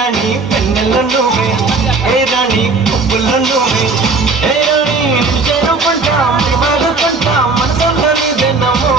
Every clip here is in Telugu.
రాణి పెన్నెల్లో నువ్వే, ఏ రాణి పువ్వుల్లో నువ్వే, ఏ రాణి చేరుకుంటా వాడుకుంటా మనసంతా నీదేనమ్మో.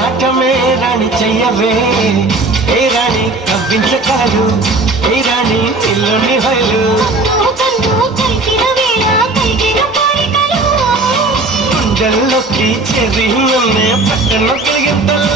నాట్యమే రాణి చెయ్యవే, ఏ రాణి కవ్వించకాలు, ఏ రాణి ఇల్లుని హైలు, గుండెల్లోకి చెరి నన్నే పట్టణ కలిగింతలు.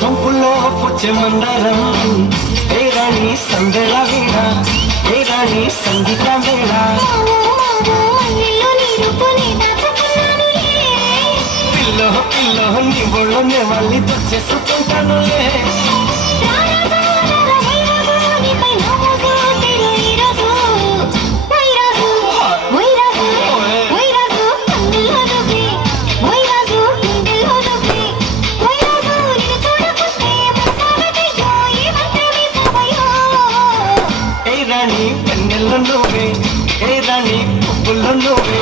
సొంపులో పుచ్చే మందరం, ఏ రాణి సందెల వీణ, ఏ రాణి సంగీత మేళ, పిల్లో పిల్లో నీ ఒళ్ళోనే మళ్ళీ తెచ్చేసుకుంటానులే. ఏ రాణి పెన్నెల్లో నువ్వే, ఏ రాణి పువ్వుల్లో నువ్వే.